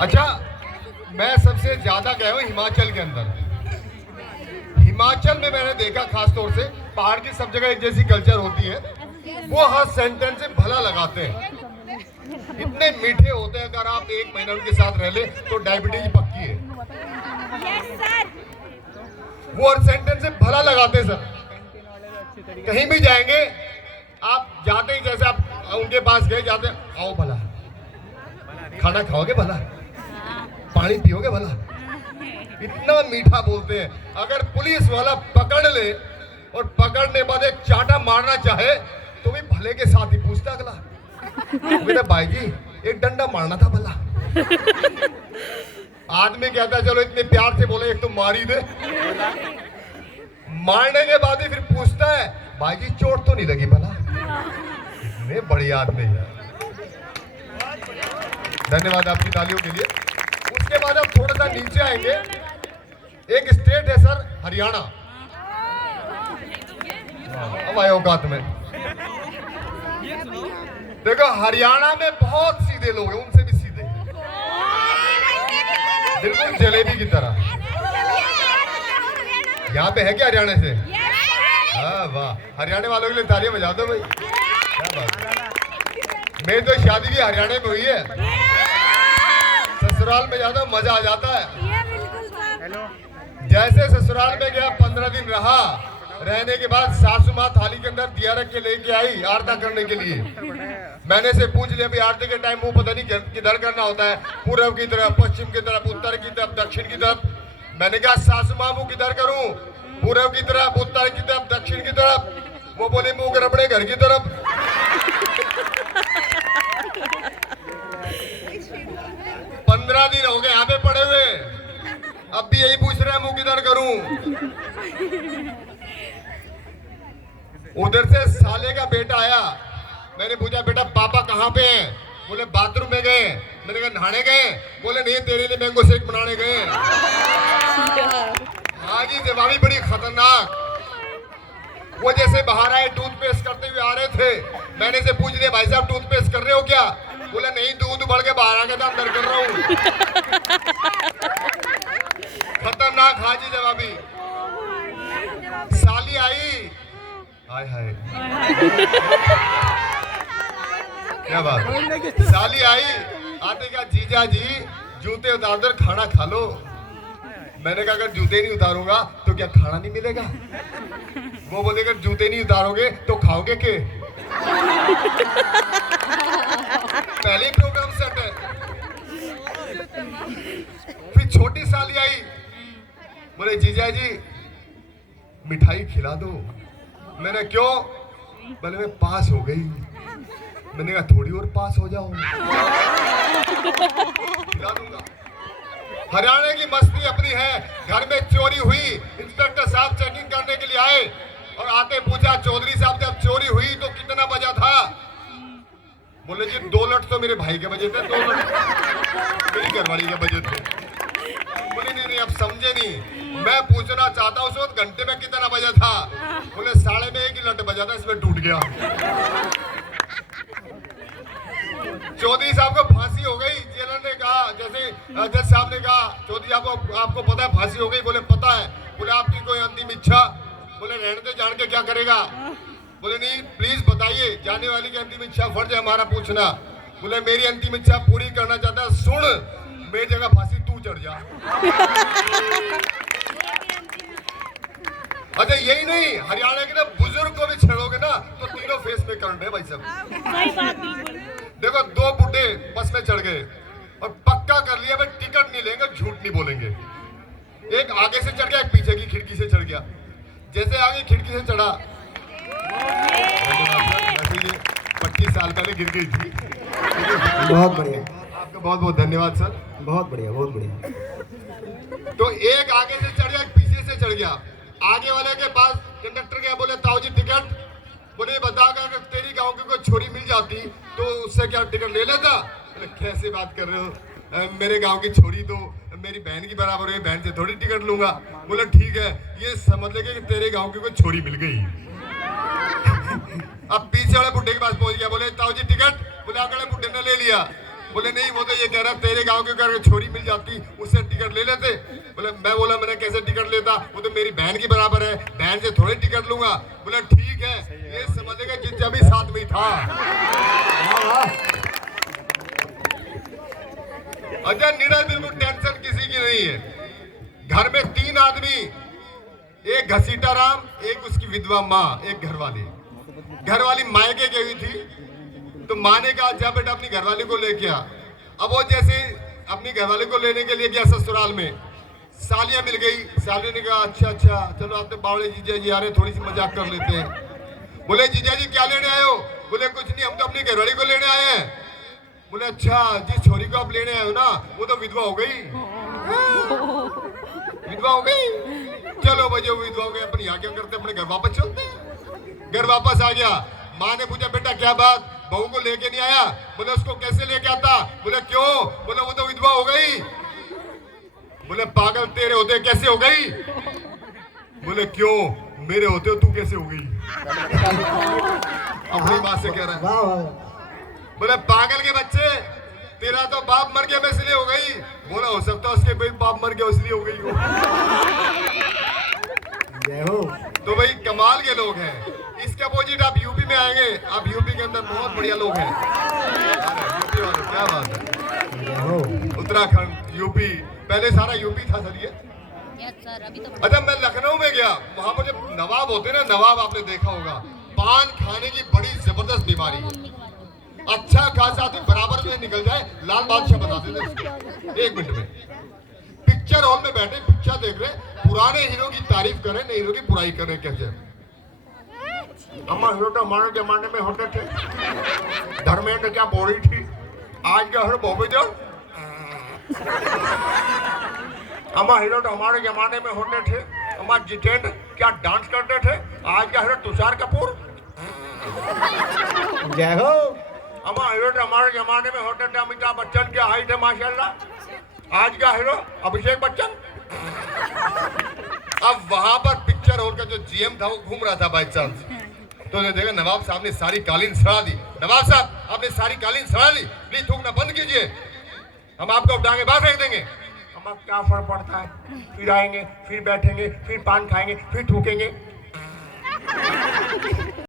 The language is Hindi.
अच्छा, मैं सबसे ज्यादा गया हूँ हिमाचल के अंदर। हिमाचल में मैंने देखा खास तौर से पहाड़ की सब जगह एक जैसी कल्चर होती है, वो हर सेंटेंस से भला लगाते हैं। इतने मीठे होते हैं, अगर आप 1 महीना उनके साथ रह ले तो डायबिटीज पक्की है। वो हर सेंटेंस से भला लगाते हैं सर। कहीं भी जाएंगे आप, जाते ही जैसे आप उनके पास गए, जाते आओ भला, खाना खाओगे भला, पानी पियोगे भला, इतना मीठा बोलते हैं। अगर पुलिस वाला पकड़ ले और पकड़ने बाद एक चाटा मारना चाहे तो भी भले के साथ ही पूछता अगला, मेरे भाई जी एक डंडा मारना था भला। आदमी कहता है चलो इतने प्यार से बोले एक तो मार ही दे, मारने के बाद ही फिर पूछता है भाई जी चोट तो नहीं लगी भला। इतने बड़ी आदमी है। धन्यवाद आपकी तालियों के लिए। उसके बाद अब थोड़ा सा नीचे आएंगे, एक स्टेट है सर हरियाणा। अब आए औकात में। देखो हरियाणा में बहुत सीधे लोग हैं, उनसे भी सीधे, बिल्कुल जलेबी की तरह। यहाँ पे है क्या हरियाणा से? हाँ वाह, हरियाणा वालों के लिए तालियां बजा दो भाई, क्या बात। मेरी तो शादी भी हरियाणा में हुई है, ससुराल में ज्यादा मजा आ जाता है। जैसे ससुराल में गया 15 दिन रहा, रहने के बाद सासू माँ थाली के अंदर दिया रख के लेके आई आरती करने के लिए। मैंने से पूछ लिया भाई आरती के टाइम मुंह पता नहीं किधर करना होता है, पूर्व की तरफ, पश्चिम की तरफ, उत्तर की तरफ, दक्षिण की तरफ। मैंने कहा सासू माँ मुंह किधर करूं? पूर्व की तरफ, उत्तर की तरफ, दक्षिण की तरफ। वो बोले मुंह कर अपने घर की तरफ। 15 दिन हो गए यहाँ पे पड़े हुए, अब भी यही पूछ रहे हैं मुंह किधर करूं। उधर से साले का बेटा आया, मैंने पूछा बेटा पापा कहाँ पे हैं? बोले बाथरूम में गए। मैंने कहा नहाने गए? बोले नहीं तेरे लिए मैंगो शेक बनाने गए। हाँ जी, जवाबी बड़ी खतरनाक। वो जैसे बाहर आए टूथपेस्ट करते हुए आ रहे थे, मैंने से पूछ लिया भाई साहब टूथपेस्ट कर रहे हो क्या? बोले नहीं दूध उबल के बाहर आ गया था अंदर कर रहा हूँ। खतरनाक हाजी जवाबी। साली आई, हाय हाय क्या बात। साली आई, आते क्या जीजा जी जूते उतार कर खाना खा लो। मैंने कहा अगर जूते नहीं उतारूंगा तो क्या खाना नहीं मिलेगा? वो बोले अगर जूते नहीं उतारोगे तो खाओगे के? पहले प्रोग्राम सेट है। फिर छोटी साली आई, बोले जीजा जी मिठाई खिला दो। मैंने क्यों? बोले मैं पास हो गई। मैंने कहा थोड़ी और पास हो जाओ, खिला दूंगा। हरियाणा की मस्ती अपनी है। घर में चोरी हुई, इंस्पेक्टर साहब चेकिंग करने के लिए आए और आते पूछा चौधरी साहब जब चोरी हुई तो कितना बजा था? बोले जी 2 लट तो मेरे भाई के बजे थे, 2 लट मेरी घरवाली के बजे थे। बोले नहीं अब समझे नहीं, मैं पूछना चाहता हूँ उस वक्त घंटे में कितना बजा था? बोले 1.5 ही लट बजा था, इसमें टूट गया। चौधरी साहब को फांसी हो गई। जेलर ने कहा, जैसे जज साहब ने कहा चौधरी साहब को आपको पता है फांसी हो गई? बोले पता है। बोले आपकी कोई अंतिम इच्छा? बोले रहने दे, जान के क्या करेगा? बोले नहीं प्लीज बताइए, जाने वाली की अंतिम इच्छा फर्ज है हमारा पूछना। बोले मेरी अंतिम इच्छा पूरी करना चाहता है, सुन मेरी जगह फांसी तू चढ़ जा। अच्छा यही नहीं, हरियाणा के ना बुजुर्ग को भी छेड़ोगे ना तो तीनों फेस पे कर दे भाई साहब। देखो 2 बुड्ढे बस में चढ़ गए और पक्का कर लिया भाई टिकट नहीं लेंगे, झूठ नहीं बोलेंगे। एक आगे से चढ़ गया, एक पीछे की खिड़की से चढ़ गया। जैसे आगे खिड़की से चढ़ा, 25 साल पहले गिर गई थी। बहुत बढ़िया, आपका बहुत बहुत धन्यवाद सर, बहुत बढ़िया, बहुत बढ़िया। तो एक आगे से चढ़ गया, एक पीछे से चढ़ गया। आगे वाले के पास कंडक्टर गया, बोले ताऊ जी टिकट। बोले बता अगर तेरी गांव की कोई छोरी मिल जाती तो उससे क्या टिकट ले लेता? बोले कैसे बात कर रहे हो, मेरे गांव की छोरी तो मेरी बहन की बराबर है, बहन से थोड़ी टिकट लूंगा। बोले ठीक है, ये समझ लेंगे कि तेरे गांव की कोई छोरी मिल गई। अब पीछे वाले बुड्ढे के पास पहुंच गया, बोले ताऊ जी टिकट। बोले अगले बुड्ढे ने ले लिया। बोले नहीं, वो तो ये कह रहा तेरे गांव के घर छोरी मिल जाती उससे टिकट ले लेते। बोले मैं बोला मैंने कैसे टिकट लेता, वो तो मेरी बहन की बराबर है, बहन से थोड़े टिकट लूंगा। बोला ठीक है, ये समझेगा जिज्जा भी साथ में ही था। अच्छा निरा बिल्कुल टेंशन किसी की नहीं है। घर में 3 आदमी, एक घसीटा राम, एक उसकी विधवा माँ, एक घरवाली। घरवाली मायके गई हुई थी, तो माँ ने कहा जा बेटा अपनी घरवाली को लेके आ। अब वो जैसे अपनी घरवाली को लेने के लिए गया ससुराल में, सालियां मिल गई। सालियों ने कहा अच्छा अच्छा चलो आप तो बावड़े जीजा जी आ रहे, थोड़ी सी मजाक कर लेते हैं। बोले जीजा जी क्या लेने आए हो? बोले कुछ नहीं, हम तो अपनी घरवाली को लेने आए हैं। बोले अच्छा, जिस छोरी को आप लेने आए हो ना वो तो विधवा हो गई। विधवा हो गई, चलो भाई जो विधवा हो गई अपन यहाँ क्या करते, अपने घर वापस चलते हैं। घर वापस आ गया, माँ ने पूछा बेटा क्या बात, बहू को लेके नहीं आया? बोले उसको कैसे लेके आता? बोले क्यों? बोले वो तो विधवा हो गई। बोले पागल, तेरे होते कैसे हो गई? बोले क्यों, मेरे होते हो तू कैसे हो गई? अपनी माँ से कह रहा है। बोले पागल के बच्चे, तेरा तो बाप मर गया मैं इसलिए हो गई। बोला हो सकता है उसके बाप मर गया इसलिए हो गई हो। जय हो। तो भाई कमाल के लोग हैं। इसके अपोजिट आप यूपी में आएंगे, आप यूपी के अंदर बहुत बढ़िया लोग हैं। यूपी वाले क्या बात है। जय हो। उत्तराखंड, यूपी, पहले सारा यूपी था सर ये। अच्छा मैं लखनऊ में गया, वहां पर जब नवाब होते ना, नवाब आपने देखा होगा, पान खाने की बड़ी जबरदस्त बीमारी है। अच्छा खासा आदमी बराबर में निकल जाए, लाल बादशाह बता देते 1 मिनट में। पिक्चर हॉल में बैठे पिक्चर देख रहे, पुराने हीरो की तारीफ कर रहे, नए हीरो की बुराई कर रहे। कैसे अम्मा हीरो तो हमारे जमाने में होते थे, धर्मेंद्र क्या बोली थी, आज का हीरो बॉबी देओल। अम्मा हीरो तो हमारे जमाने में होते थे, अम्मा जितेंद्र क्या डांस करते थे, आज का हीरो तुषार कपूर। जय हो। अम्मा हीरो तो हमारे जमाने में होते थे, अमिताभ बच्चन के हाइट है माशाल्लाह, आज का हीरो अभिषेक बच्चन। अब वहां पर पिक्चर हॉल का जो जीएम था वो घूम रहा था बाई चांस, तो ने देखा नवाब साहब ने सारी कालीन सड़ा दी। नवाब साहब आपने सारी कालीन सड़ा ली, प्लीज थूकना बंद कीजिए, हम आपको उठाएंगे बाहर फेंक देंगे। हम क्या फर्क पड़ता है, फिर आएंगे, फिर बैठेंगे, फिर पान खाएंगे, फिर थूकेंगे।